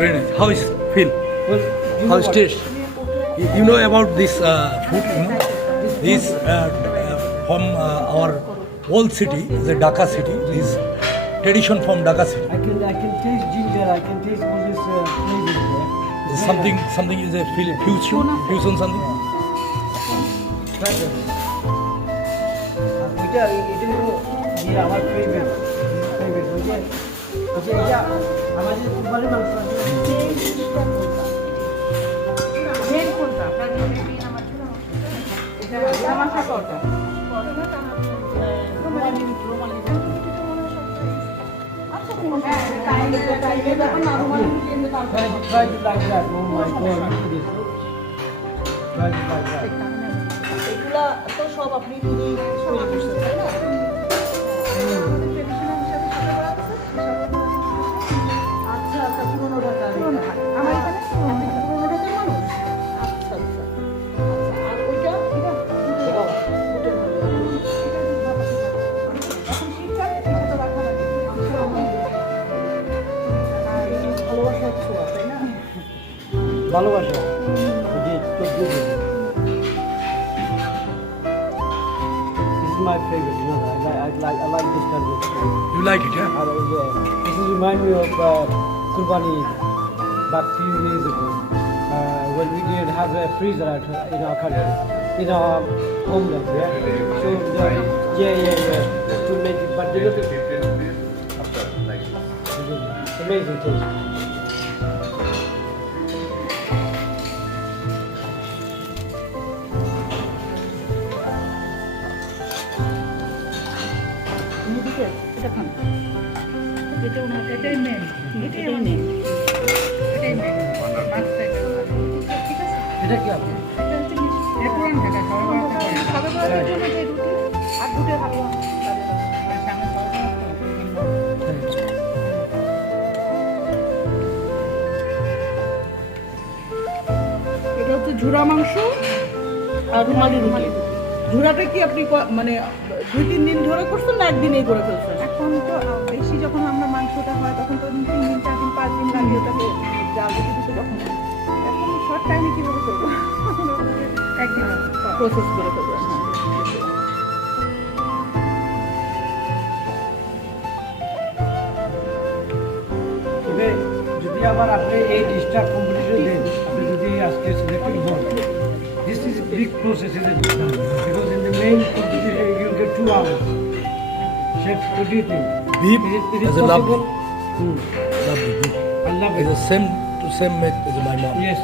Very nice. How is feel? Well, How is what? taste? You know about this food? You know, this from our old city, the Dhaka city. This tradition from Dhaka city. I can taste ginger. I can taste all this flavors there. Something is a fusion something. Try that. এটা হলো যে আমার favourite ওইটা এটা আমাদের কুরবানির মাংস আছে মেন কোনটা আপনার মেন আমার এটা আমার সাথে ওটা Try it like that. Oh my God, look at this. Try it like that. এগুলা তো সব আপনি নিজে তৈরি করছেন তাই না আচ্ছা আচ্ছা পুরোনো ঢাকা আমার এখানে পুরোনো ঢাকার মানুষ আচ্ছা আচ্ছা আর ওইটা এটা এখন শীতকালে এটা তো রাখা লাগে ভালোবাসা ছোঁয়া তাই না ভালোবাসা যে চোদ্দ This is my favorite, you know. I like this kind of food. You like it, yeah? Yeah. This is remind me of Qurbani back few years ago when we didn't have a freezer in our country, in our homeland. Yeah. So to make it, but they look at amazing taste. এটা খান এটা ওনার এটাই main এটাই main এটাই main ঠিক আছে এটা কি আপনি? এটা হচ্ছে পুরান ঢাকা খাবার জন্য যে রুটি আর দুটো হালুয়া এটা হচ্ছে ঝুরা মাংস আর রুমালি রুটি ঝুরাটা কি আপনি মানে 2-3 দিন ধরে করছেন না একদিনেই করে ফেলছেন এখন তো বেশি যখন আমরা মাংসটা হয় তখন তো 3 দিন 4 দিন 5 দিন লাগে ওটাকে জাল দিতে দিতে তখন এখন শর্ট টাইমে কীভাবে করবো একদিন প্রসেস করে ফেলবেন তবে যদি আবার আপনি এই ডিশটা কম্পিটিশন দেন আপনি যদি আজকে সিলেক্টেড হন this is a big process isn't it? Because in the main competition you get 2 hours. Chef, what do you think? Beef Is it as a love. possible? Love the beef. I love It's it. the same made as my mom. Yes.